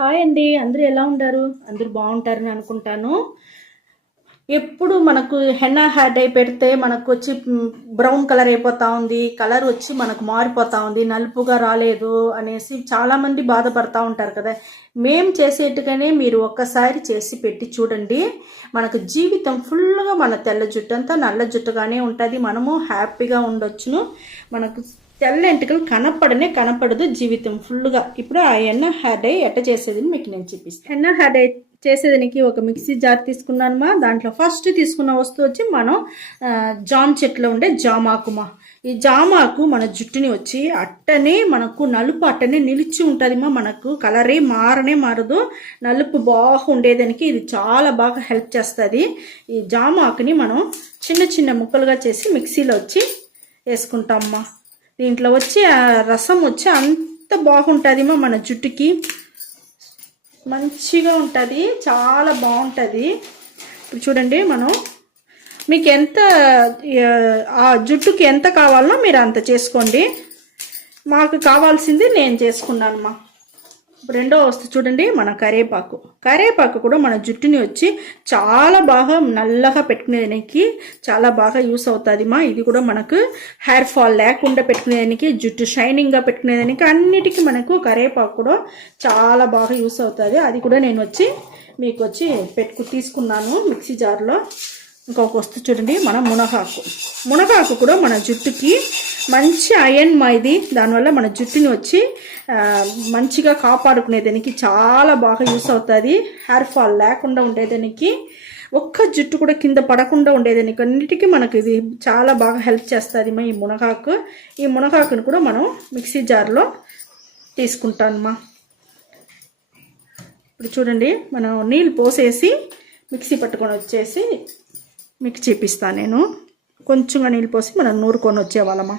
Hi అండి, అందరూ ఎలా ఉంటారు? అందరూ బాగుంటారని అనుకుంటాను. ఎప్పుడు మనకు హెన్నా హెయిర్ డై పెడితే మనకు వచ్చి బ్రౌన్ కలర్ అయిపోతా ఉంది, కలర్ వచ్చి మనకు మారిపోతా ఉంది, నలుపుగా రాలేదు అనేసి చాలామంది బాధపడతా ఉంటారు కదా. మేము చేసేట్టుగానే మీరు ఒక్కసారి చేసి పెట్టి చూడండి. మనకు జీవితం ఫుల్గా మన తెల్ల జుట్టు అంతా నల్ల జుట్టుగానే ఉంటుంది. మనము హ్యాపీగా ఉండొచ్చును. మనకు తెల్ల ఎంటుకలు కనపడదు జీవితం ఫుల్గా. ఇప్పుడు ఆ హెన్నా హెయిర్ డై ఎట్ట చేసేది మీకు నేను చూపిస్తాను. హెన్నా హెయిర్ డై చేసేదానికి ఒక మిక్సీ జార్ తీసుకున్నానమ్మా. దాంట్లో ఫస్ట్ తీసుకున్న వస్తువు వచ్చి మనం జామ చెట్లో ఉండే జామాకుమా. ఈ జామాకు మన జుట్టుని వచ్చి అట్టనే మనకు నలుపు అట్టనే నిలిచి ఉంటుందిమా. మనకు కలరే మారదు, నలుపు బాగా ఉండేదానికి ఇది చాలా బాగా హెల్ప్ చేస్తుంది. ఈ జామాకుని మనం చిన్న చిన్న ముక్కలుగా చేసి మిక్సీలో వచ్చి వేసుకుంటామమ్మా. దీంట్లో వచ్చి ఆ రసం వచ్చి అంత బాగుంటుందిమా, మన జుట్టుకి మంచిగా ఉంటుంది, చాలా బాగుంటుంది. ఇప్పుడు చూడండి, మనం మీకు ఎంత ఆ జుట్టుకి ఎంత కావాలనో మీరు అంత చేసుకోండి. మాకు కావాల్సింది నేను చేసుకున్నానమ్మా. రెండో వస్తువు చూడండి, మన కరివేపాకు కూడా మన జుట్టుని వచ్చి చాలా బాగా నల్లగా పెట్టుకునేదానికి చాలా బాగా యూస్ అవుతుందిమా. ఇది కూడా మనకు హెయిర్ ఫాల్ లేకుండా పెట్టుకునేదానికి, జుట్టు షైనింగ్గా పెట్టుకునేదానికి అన్నిటికీ మనకు కరివేపాకు కూడా చాలా బాగా యూస్ అవుతుంది. అది కూడా నేను వచ్చి మీకు వచ్చి తీసుకున్నాను మిక్సీ జార్లో. ఇంకొక వస్తువు చూడండి, మన మునగాకు కూడా మన జుట్టుకి మంచి అయన్ ఇది. దానివల్ల మన జుట్టుని వచ్చి మంచిగా కాపాడుకునేదానికి చాలా బాగా యూస్ అవుతుంది. హెయిర్ ఫాల్ లేకుండా ఉండేదానికి, ఒక్క జుట్టు కూడా కింద పడకుండా ఉండేదానికి అన్నిటికీ మనకు ఇది చాలా బాగా హెల్ప్ చేస్తుంది ఈ మునగాకు. ఈ మునగాకుని కూడా మనం మిక్సీ జార్లో తీసుకుంటామమ్మా. ఇప్పుడు చూడండి, మనం నీళ్ళు పోసేసి మిక్సీ పట్టుకొని వచ్చేసి మీకు చూపిస్తాను. నేను కొంచెంగా నీళ్ళు పోసి మనం నూరుకొని వచ్చేవాళ్ళమ్మా.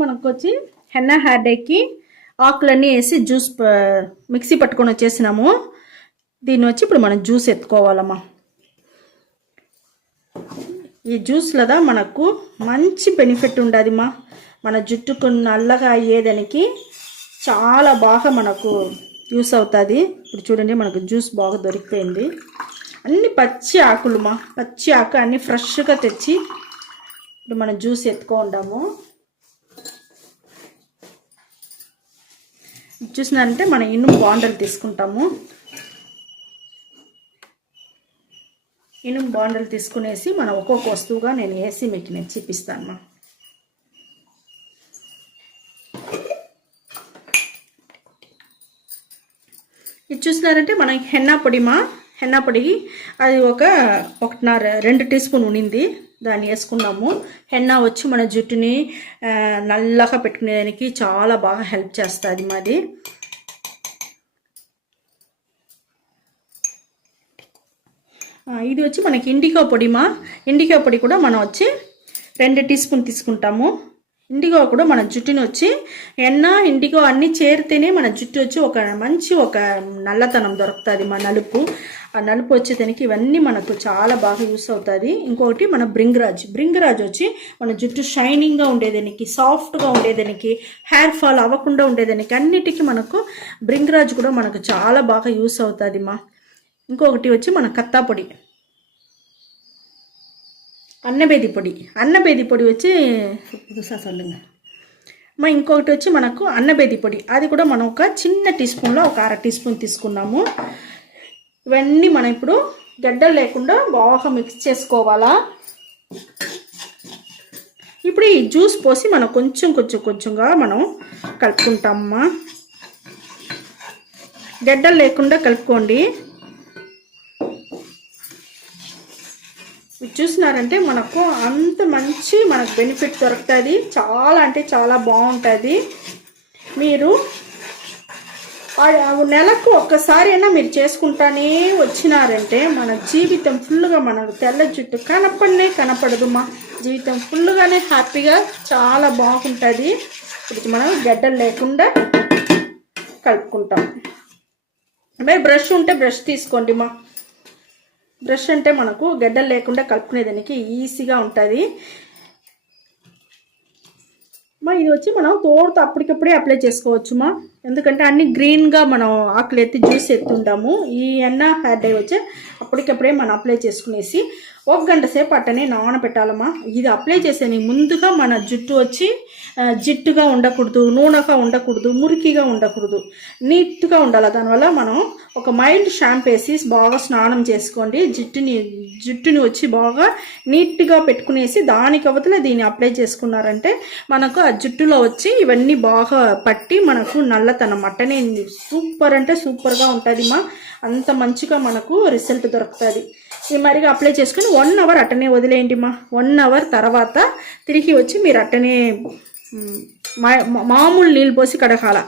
మనకు వచ్చి హెన్నా హెయిర్ డైకి ఆకులన్నీ వేసి జ్యూస్ మిక్సీ పట్టుకొని వచ్చేసినాము. దీన్ని వచ్చి ఇప్పుడు మనం జ్యూస్ ఎత్తుకోవాలమ్మా. ఈ జ్యూస్లో మనకు మంచి బెనిఫిట్ ఉండదుమా. మన జుట్టుకు నల్లగా అయ్యేదానికి చాలా బాగా మనకు యూస్ అవుతుంది. ఇప్పుడు చూడండి, మనకు జ్యూస్ బాగా దొరికిపోయింది. అన్ని పచ్చి ఆకు అన్నీ ఫ్రెష్గా తెచ్చి ఇప్పుడు మనం జ్యూస్ ఎత్తుకుంటాము. చూసినారంటే మనం ఇనుము బాండలు తీసుకుంటాము. ఇనుము బాండలు తీసుకునేసి మనం ఒక్కొక్క వస్తువుగా నేను వేసి మీకు నేను చూపిస్తాను. ఇది చూసినారంటే మనం హెన్నా పొడి అది ఒక 1.5-2 టీ స్పూన్ ఉనింది, దాన్ని వేసుకున్నాము. హెన్నా వచ్చి మన జుట్టుని నల్లగా పెట్టుకునేదానికి చాలా బాగా హెల్ప్ చేస్తుంది మాది. ఇది వచ్చి మనకి ఇండిగో పొడి కూడా మనం వచ్చి 2 టీ స్పూన్ తీసుకుంటాము. ఇండిగో కూడా మన జుట్టుని వచ్చి ఇండిగో అన్నీ చేరితేనే మన జుట్టు వచ్చి ఒక నల్లతనం దొరుకుతుంది. మన ఆ నలుపు వచ్చేదానికి ఇవన్నీ మనకు చాలా బాగా యూస్ అవుతుంది. ఇంకొకటి మన బ్రింగరాజ్ వచ్చి మన జుట్టు షైనింగ్గా ఉండేదానికి, సాఫ్ట్గా ఉండేదానికి, హెయిర్ ఫాల్ అవ్వకుండా ఉండేదానికి అన్నిటికీ మనకు బ్రింగరాజ్ కూడా మనకు చాలా బాగా యూస్ అవుతుంది మా. ఇంకొకటి వచ్చి మన కత్తా పొడి, అన్నబేది పొడి వచ్చి சொல்லுங்க మా. ఇంకొకటి వచ్చి మనకు అన్నబేది పొడి, అది కూడా మనం ఒక చిన్న టీ స్పూన్లో ఒక 1/2 టీ స్పూన్ తీసుకున్నాము. ఇవన్నీ మనం ఇప్పుడు గడ్డలు లేకుండా బాగా మిక్స్ చేసుకోవాలా. ఇప్పుడు ఈ జ్యూస్ పోసి మనం కొంచెంగా మనం కలుపుకుంటామమ్మా. గడ్డలు లేకుండా కలుపుకోండి. చూసినారంటే మనకు అంత మంచి మనకు బెనిఫిట్ దొరుకుతుంది. చాలా అంటే చాలా బాగుంటుంది. మీరు నెలకు ఒక్కసారైనా మీరు చేసుకుంటానే వచ్చినారంటే మన జీవితం ఫుల్గా మనకు తెల్ల జుట్టు కనపడదు మా. జీవితం ఫుల్గానే హ్యాపీగా చాలా బాగుంటుంది. ఇప్పుడు మనం గడ్డలు లేకుండా కలుపుకుంటాం. మరి బ్రష్ ఉంటే బ్రష్ తీసుకోండి మా. బ్రష్ అంటే మనకు గడ్డలు లేకుండా కలుపుకునేదానికి ఈజీగా ఉంటుంది మా. ఇది వచ్చి మనం తోడుతో అప్పటికప్పుడే అప్లై చేసుకోవచ్చు మా. ఎందుకంటే అన్ని గ్రీన్గా మనం ఆకులు ఎత్తి జ్యూస్ ఎత్తుంటాము. ఈ హెన్నా హెయిర్ డై వచ్చి అప్పటికప్పుడే మనం అప్లై చేసుకునేసి 1 గంట సేపు అట్టనే నానబెట్టాలమ్మా. ఇది అప్లై చేసేది ముందుగా మన జుట్టు వచ్చి జిట్టుగా ఉండకూడదు, నూనెగా ఉండకూడదు, మురికిగా ఉండకూడదు, నీట్గా ఉండాలి. దానివల్ల మనం ఒక మైల్డ్ షాంపూ వేసి బాగా స్నానం చేసుకోండి. జుట్టుని వచ్చి బాగా నీట్గా పెట్టుకునేసి దానికి అవతల దీన్ని అప్లై చేసుకున్నారంటే మనకు ఆ జుట్టులో వచ్చి ఇవన్నీ బాగా పట్టి మనకు నల్లతనం అట్టనే సూపర్ అంటే సూపర్గా ఉంటుంది మా. అంత మంచిగా మనకు రిజల్ట్ దొరుకుతుంది. ఈ మరిగా అప్లై చేసుకుని 1 అవర్ అట్టనే వదిలేయండి మా. 1 అవర్ తర్వాత తిరిగి వచ్చి మీరు అట్టనే మామూలు నీళ్ళు పోసి కడగాల.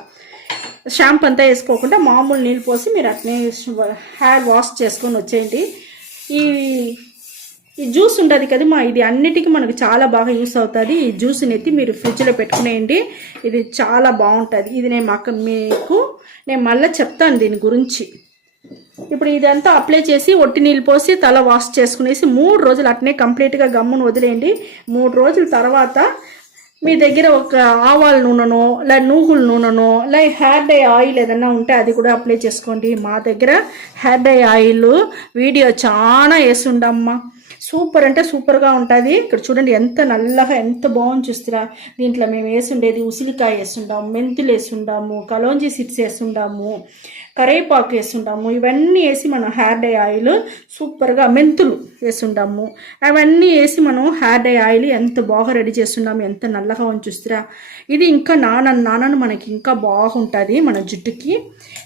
షాంపూ అంతా వేసుకోకుండా మామూలు నీళ్ళు పోసి మీరు అట్నే హెయిర్ వాష్ చేసుకొని వచ్చేయండి. ఈ జ్యూస్ ఉంటుంది కదా మా, ఇది అన్నిటికీ మనకు చాలా బాగా యూస్ అవుతుంది. ఈ జ్యూస్ని ఎత్తి మీరు ఫ్రిడ్జ్లో పెట్టుకునేయండి. ఇది చాలా బాగుంటుంది. ఇది నేను మళ్ళీ చెప్తాను దీని గురించి. ఇప్పుడు ఇదంతా అప్లై చేసి ఒట్టి నీళ్ళు పోసి తల వాష్ చేసుకునేసి 3 రోజులు అట్నే కంప్లీట్గా గమ్మును వదిలేయండి. 3 రోజుల తర్వాత మీ దగ్గర ఒక ఆవాల నూనెనో లేదా నువ్వుల నూనెనో లేదా హెయిర్ డై ఆయిల్ ఏదన్నా ఉంటే అది కూడా అప్లై చేసుకోండి. మా దగ్గర హెయిర్ డై ఆయిల్ వీడియో చాలా వేసుండమ్మా. సూపర్ అంటే సూపర్గా ఉంటుంది. ఇక్కడ చూడండి ఎంత నల్లగా ఎంత బాగుంది చూస్తారా. దీంట్లో మేము వేసుండేది ఉసిరికాయ వేసుండాము, మెంతులు వేసుండాము, కలోంజీ సీడ్స్ వేసుండాము, కరేపాకు వేసుంటాము. ఇవన్నీ వేసి మనం హెయిర్ డై ఆయిల్ సూపర్గా మెంతులు వేసుంటాము. అవన్నీ వేసి మనం హెయిర్ డై ఆయిల్ ఎంత బాగా రెడీ చేస్తున్నాము. ఎంత నల్లగా ఉంచుస్తారా. ఇది ఇంకా నానను మనకి ఇంకా బాగుంటుంది మన జుట్టుకి.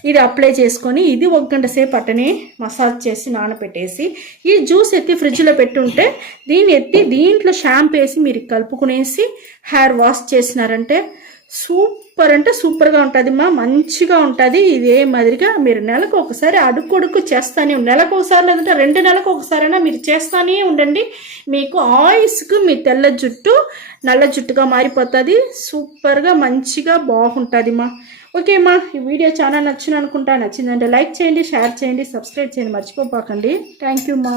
ఇది అప్లై చేసుకొని ఇది 1 గంట సేపు అట్టనే మసాజ్ చేసి నానబెట్టేసి ఈ జ్యూస్ ఎత్తి ఫ్రిడ్జ్లో పెట్టుంటే దీన్ని ఎత్తి దీంట్లో షాంపూ వేసి మీరు కలుపుకునేసి హెయిర్ వాష్ చేసినారంటే సూపర్ అంటే సూపర్గా ఉంటుంది మా. మంచిగా ఉంటుంది. ఇదే మాదిరిగా మీరు నెలకు ఒకసారి అడుక్కొడుకు చేస్తానే, నెలకు ఒకసారి లేదంటే 2 నెలలకు ఒకసారైనా మీరు చేస్తానే ఉండండి. మీకు ఆయిల్స్కు మీ తెల్ల జుట్టు నల్ల జుట్టుగా మారిపోతుంది. సూపర్గా మంచిగా బాగుంటుంది మా. ఓకే మా, ఈ వీడియో చాలా నచ్చిందంటే లైక్ చేయండి, షేర్ చేయండి, సబ్స్క్రైబ్ చేయండి మర్చిపోకండి. థ్యాంక్ యూ మా.